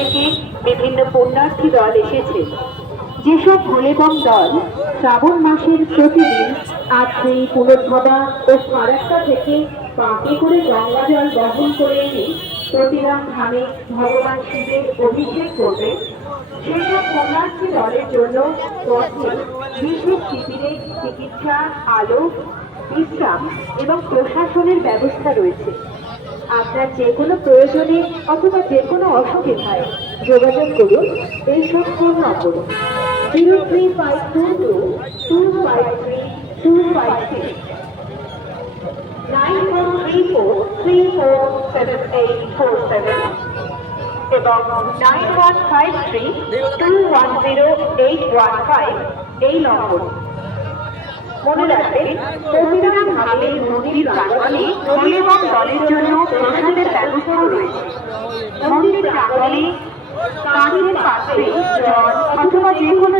থেকে বিভিন্ন পুণ্যার্থী দল এসেছে। যেসব ভোলেবম দল শ্রাবণ মাসের প্রতিদিন আত্রি, পুনর্ভবা ও ফারাক্কা থেকে পাঁকে করে গঙ্গা জল বহন করে এনে প্রতিরাম ধামে ভগবান শিবের অভিষেক করবে, সেসব পুণ্যার্থী দলের জন্য পথে বিশেষ শিবিরে চিকিৎসা, আলো, বিশ্রাম এবং প্রশাসনের ব্যবস্থা রয়েছে। আপনার যে কোনো প্রয়োজনে অথবা যে কোনো অসুবিধায় যোগাযোগ করুন এইসব ফোন নম্বর 03522532536, 9134347847 এবং 9153210815 এই নম্বর। মনে রাখবেন, প্রতিরাম ধামের মন্দির প্রাঙ্গণে ভোলেবম দলের জন্য প্রসাদের ব্যবস্থাও রয়েছে। মন্দির প্রাঙ্গণে কাঁচের পাত্রে জল অথবা যে কোনো